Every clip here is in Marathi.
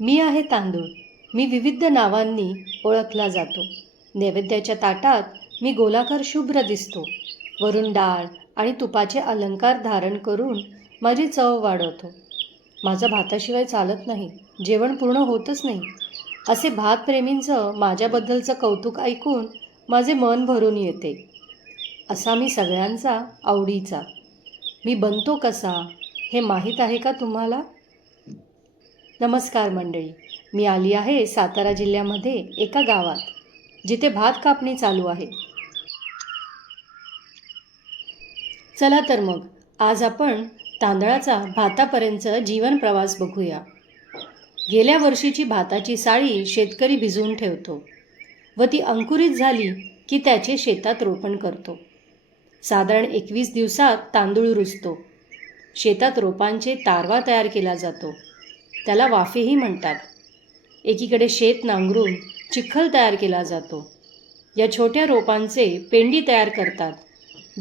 मी आहे तांदूळ. मी विविध नावांनी ओळखला जातो. नैवेद्याच्या ताटात मी गोलाकार शुभ्र दिसतो. वरून डाळ आणि तुपाचे अलंकार धारण करून माझी चव वाढवतो. माझं भाताशिवाय चालत नाही. जेवण पूर्ण होतच नाही. असे भातप्रेमींचं माझ्याबद्दलचं कौतुक ऐकून माझे मन भरून येते. असा मी सगळ्यांचा आवडीचा. मी बनतो कसा हे माहीत आहे का तुम्हाला? नमस्कार मंडळी. मी आली आहे सातारा जिल्ह्यामध्ये एका गावात जिथे भात कापणी चालू आहे. चला तर मग आज आपण तांदळाचा भातापर्यंतचा जीवन प्रवास बघूया. गेल्या वर्षीची भाताची साळी शेतकरी भिजवून ठेवतो व ती अंकुरित झाली की त्याचे शेतात रोपण करतो. साधारण एकवीस दिवसात तांदूळ रुजतो. शेतात रोपांचे तारवा तयार केला जातो. त्याला वाफेही म्हणतात. एकीकडे शेत नांगरून चिखल तयार केला जातो. या छोट्या रोपांचे पेंडी तयार करतात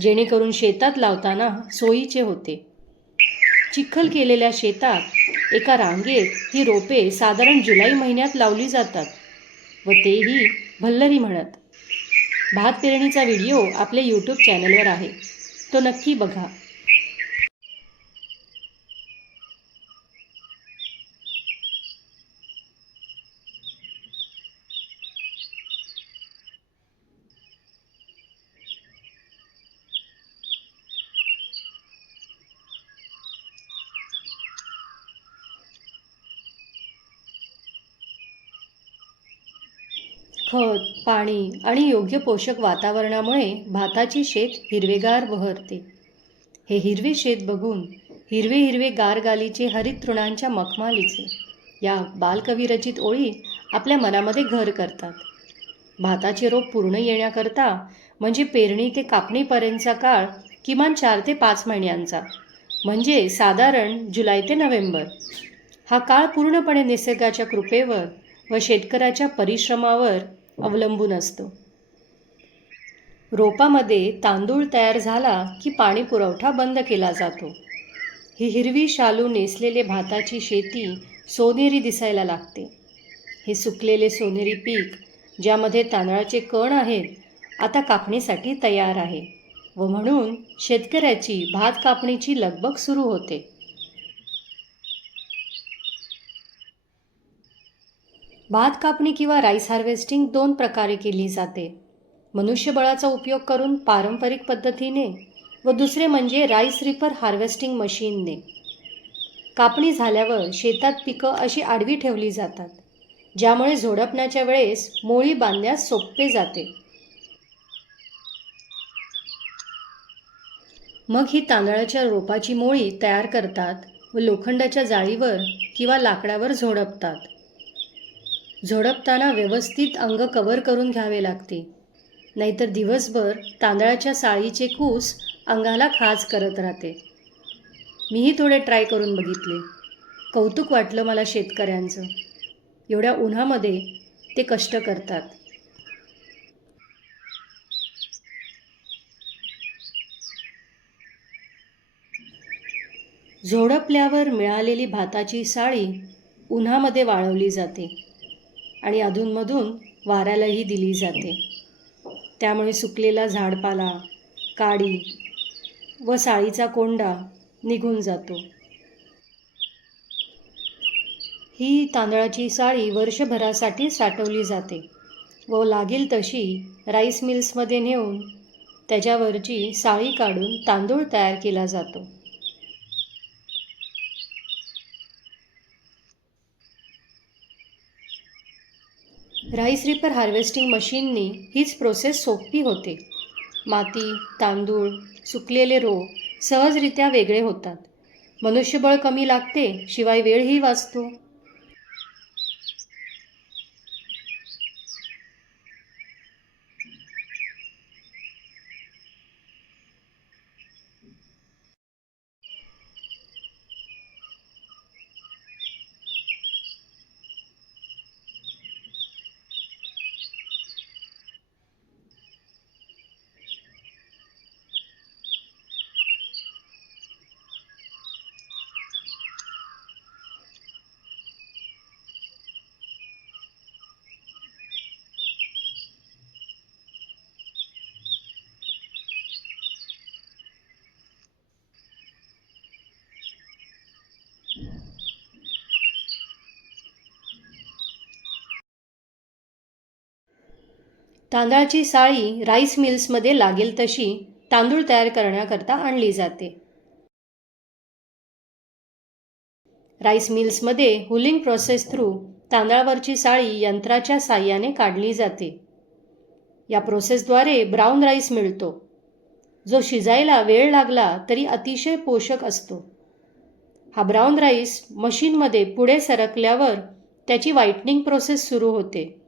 जेणेकरून शेतात लावताना सोयीचे होते. चिखल केलेल्या शेतात एका रांगेत ही रोपे साधारण जुलै महिन्यात लावली जातात व तेही भल्लरी म्हणत. भात पेरणीचा व्हिडिओ आपल्या यूट्यूब चॅनलवर आहे. तो नक्की बघा. खत पाणी आणि योग्य पोषक वातावरणामुळे भाताची शेत हिरवेगार बहरते. हे हिरवे शेत बघून हिरवे हिरवे गारगालीचे हरित तृणांच्या मखमालीचे या बालकविरचित ओळी आपल्या मनामध्ये घर करतात. भाताचे रोप पूर्ण येण्याकरता म्हणजे पेरणी ते कापणीपर्यंतचा काळ किमान चार ते पाच महिन्यांचा म्हणजे साधारण जुलै ते नोव्हेंबर. हा काळ पूर्णपणे निसर्गाच्या कृपेवर व शेतकऱ्याच्या परिश्रमावर अवलंबून असतो. रोपामध्ये तांदूळ तयार झाला की पाणी पुरवठा बंद केला जातो. ही हिरवी शालू नेसलेले भाताची शेती सोनेरी दिसायला लागते. हे सुकलेले सोनेरी पीक ज्यामध्ये तांदळाचे कण आहेत आता कापणीसाठी तयार आहे व म्हणून शेतकऱ्याची भात कापणीची लगबग सुरू होते. भात कापणी किंवा राईस हार्वेस्टिंग दोन प्रकारे केली जाते. मनुष्यबळाचा उपयोग करून पारंपरिक पद्धतीने व दुसरे म्हणजे राईस रिपर हार्वेस्टिंग मशीनने. कापणी झाल्यावर शेतात पिकं अशी आडवी ठेवली जातात ज्यामुळे झोडपण्याच्या वेळेस मोळी बांधण्यास सोपे जाते. मग ही तांदळाच्या रोपाची मोळी तयार करतात व लोखंडाच्या जाळीवर किंवा लाकडावर झोडपतात. झोडपताना व्यवस्थित अंग कवर करून घ्यावे लागते. नाहीतर दिवसभर तांदळाच्या साळीचे कूस अंगाला खाज करत राहते. मीही थोडे ट्राय करून बघितले. कौतुक वाटलं मला शेतकऱ्यांचं. एवढ्या उन्हामध्ये ते कष्ट करतात. झोडपल्यावर मिळालेली भाताची साळी उन्हामध्ये वाळवली जाते. आणि अधूनमधून वाऱ्यालाही दिली जाते. त्यामुळे सुकलेला झाडपाला काडी व साळीचा कोंडा निघून जातो. ही तांदळाची साळी वर्षभरासाठी साठवली जाते व लागेल तशी राईस मिल्समध्ये नेऊन त्याच्यावरची साळी काढून तांदूळ तयार केला जातो. राईस रिपर हार्वेस्टिंग मशीननी हीच प्रोसेस सोपी होते. माती तांदूळ सुकलेले रोप सहजरित्या वेगळे होतात. मनुष्यबळ कमी लागते शिवाय वेळही वाचतो. तांदळाची साळी राईस मिल्समध्ये लागेल तशी तांदूळ तयार करण्याकरता आणली जाते. राईस मिल्समध्ये हुलिंग प्रोसेस थ्रू तांदळावरची साळी यंत्राच्या साह्याने काढली जाते. या प्रोसेसद्वारे ब्राऊन राईस मिळतो. जो शिजायला वेळ लागला तरी अतिशय पोषक असतो. हा ब्राऊन राईस मशीनमध्ये पुढे सरकल्यावर त्याची व्हाईटनिंग प्रोसेस सुरू होते.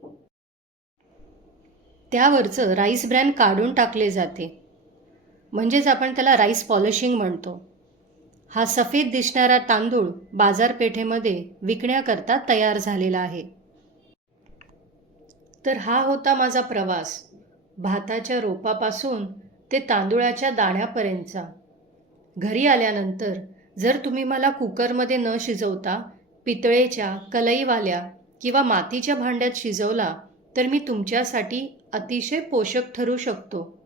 त्यावरचं राईस ब्रॅन काढून टाकले जाते. म्हणजेच आपण त्याला राईस पॉलिशिंग म्हणतो. हा सफेद दिसणारा तांदूळ बाजारपेठेमध्ये विकण्याकरता तयार झालेला आहे. तर हा होता माझा प्रवास. भाताच्या रोपापासून ते तांदूळाच्या दाण्यापर्यंतचा. घरी आल्यानंतर जर तुम्ही मला कुकरमध्ये न शिजवता पितळेच्या कलईवाल्या किंवा मातीच्या भांड्यात शिजवला तर मी तुमच्यासाठी अतिशय पोषक ठरू शकतो.